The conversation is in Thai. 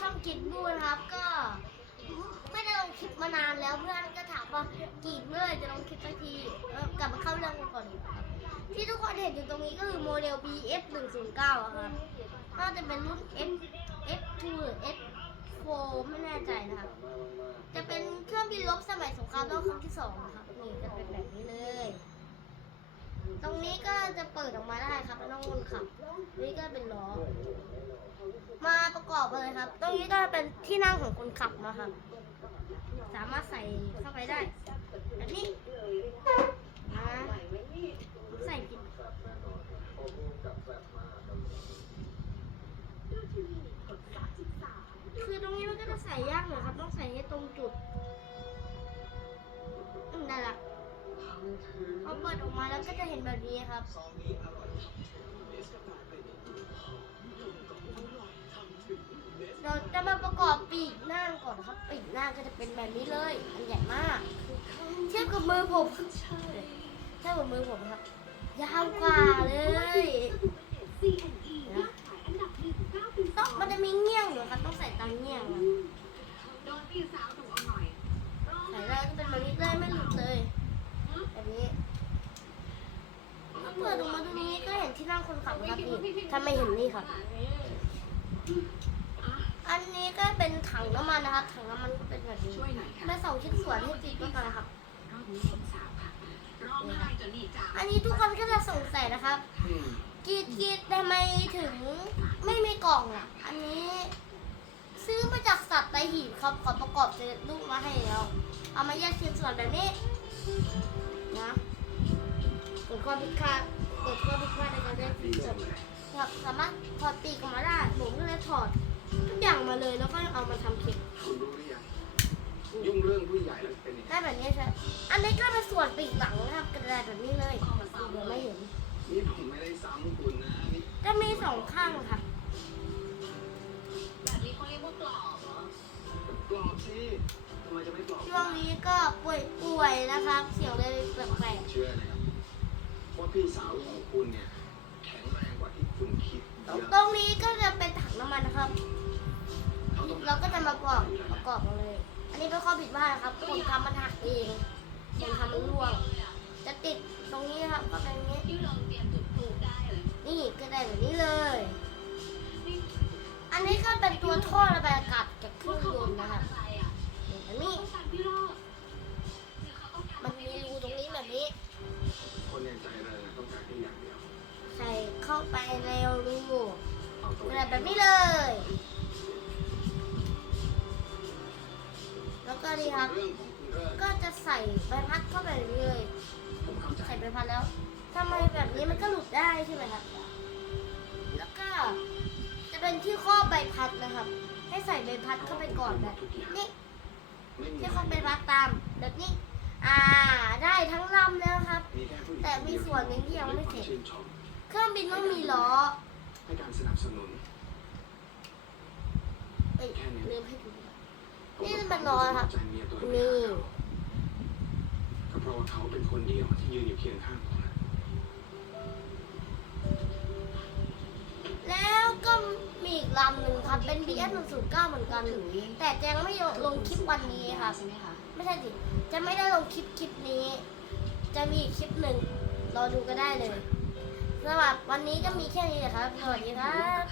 ช่องกินบูนะครับก็ไม่ได้ลงคลิปมานานแล้วเพื่อนก็ถามว่ากี่เมื่อจะลงคลิปสักทีกลับมาเข้าเรื่องกันก่อนดีกว่าครับที่ทุกคนเห็นอยู่ตรงนี้ก็คือโมเดล BF 109อะครับน่าจะเป็นรุ่น F2 หรือ F4 ไม่แน่ใจนะครับจะเป็นเครื่องบินรบสมัยสงครามโลกครั้งที่2นะครับนี่จะเป็นแบบนี้เลยตรงนี้ก็จะเปิดออกมาได้ครับน้องคนขับนี่ก็เป็นล้อมาประกอบเลยครับตรงนี้ก็เป็นที่นั่งของคนขับนะครับสามารถใส่เข้าไปได้แบบนี้นะใส่ผิดคือตรงนี้มันก็จะใส่ยากหน่อยครับต้องใส่ให้ตรงจุดนั่นแหละพอเปิดออกมาแล้วก็จะเห็นแบบนี้ครับเราจะมาประกอบปีกหน้าก่อนครับปีกหน้าก็จะเป็นแบบนี้เลยอันใหญ่มากเทียบกับมือผมเทียบกับมือผมครับยาวกว่าเลยต้องมันจะมีเงี้ยงอยู่ครับต้องใส่ตามเงี้ยงใส่แล้วก็เป็นแบบนี้เลยไม่หลุดเลยแบบนี้ถ้าเปิดออกมาตรงนี้ก็เห็นที่นั่งคนขับนะครับนี่ถ้าไม่เห็นนี่ครับอันนี้ก็เป็นถังน้ำมันนะครับถังน้ำมันก็เป็นแบบนี้มาสองชิ้นส่วนให้ติดด้วยกันนะครับอันนี้ทุกคนก็จะสงสัยนะครับกีดทำไมถึงไม่มีกล่องอ่ะอันนี้ซื้อมาจากสัตว์ไตหีบครับขอประกอบเสร็จรูปมาให้แล้วเอามาแยกชิ้นส่วนแบบนี้นะเกิดข้อผิดพลาดในการแยกชิ้นส่วนครับสามารถถอดปีกออกมาได้ผมก็เลยถอดทุกอย่างมาเลยแล้วก็เอามาทำเข็มคุณรู้หรือยังยุ่งเรื่องผู้ใหญ่แล้วเป็นยังไงได้แบบนี้ใช่อันนี้ก็เป็นส่วนปีกหลังนะครับกระดาษแบบนี้เลยเดี๋ยวไม่เห็นนี่ผมไม่ได้ซ้ำคุณนะนี่จะมีสองข้างค่ะแบบนี้เขาเรียกว่ากรอบเหรอก รอบสิทำไมจะไม่กรอบช่วงนี้ก็ป่วยนะครับเสียงเลยแปลก เชื่อนะครับว่าพี่สาวของคุณเนี่ยแข็งแรงกว่าที่คุณคิดเยอะ ๆตรงนี้ก็จะเป็นถังน้ำมันนะครับเราก็จะมาประกอบกันเลย อันนี้เป็นข้อผิดพลาดนะครับผมทำมันหักเองผมทำมันร่วงจะติดตรงนี้ครับก็เป็นอย่างนี้ที่เราเตรียมจุดพลุได้เลย นี่ก็ได้แบบนี้เลย อันนี้ก็เป็นตัวท่อระบายอากาศจากเครื่องยนต์นะครับอันนี้มันมีรูตรงนี้แบบนี้ คนอย่างใจเราต้องการแค่อย่างเดียว ใส่เข้าไปในรู เอาตัว แบบนี้เลย แล้วก็ดีครับ เรื่องของคุณเริ่ม ก็จะใส่ใบพัดเข้าไปแบบนี้เลย ผมเข้าใจ ใส่ใบพัดแล้วทำไมแบบนี้มันก็หลุดได้ใช่ไหมครับ แล้วก็จะเป็นที่ครอบใบพัดนะครับ ให้ใส่ใบพัดเข้าไปก่อนแบบนี้ ไม่มี ที่ครอบใบพัดตามแบบนี้ ได้ทั้งลำแล้วครับ มีแค่ผู้หญิง แต่มีส่วนหนึ่งที่ยังไม่เสร็จ ชื่นชม เครื่องบินต้องมีล้อ ให้การสนับสนุน ลืมให้ดูนี่มันล้อครับ ใจเมียตัวเอง นี่ ก็เพราะว่าเขาเป็นคนเดียวที่ยืนอยู่เคียงข้างผมนะ แล้วก็มีอีกลำหนึ่งครับ เป็น BF 109เหมือนกัน แต่จะยังไม่ลงคลิปวันนี้ครับ ใช่ไหมคะ ไม่ใช่สิ จะไม่ได้ลงคลิปนี้ จะมีอีกคลิปหนึ่งรอดูก็ได้เลยสำหรับวันนี้ก็มีแค่นี้นะครับ สวัสดีครับ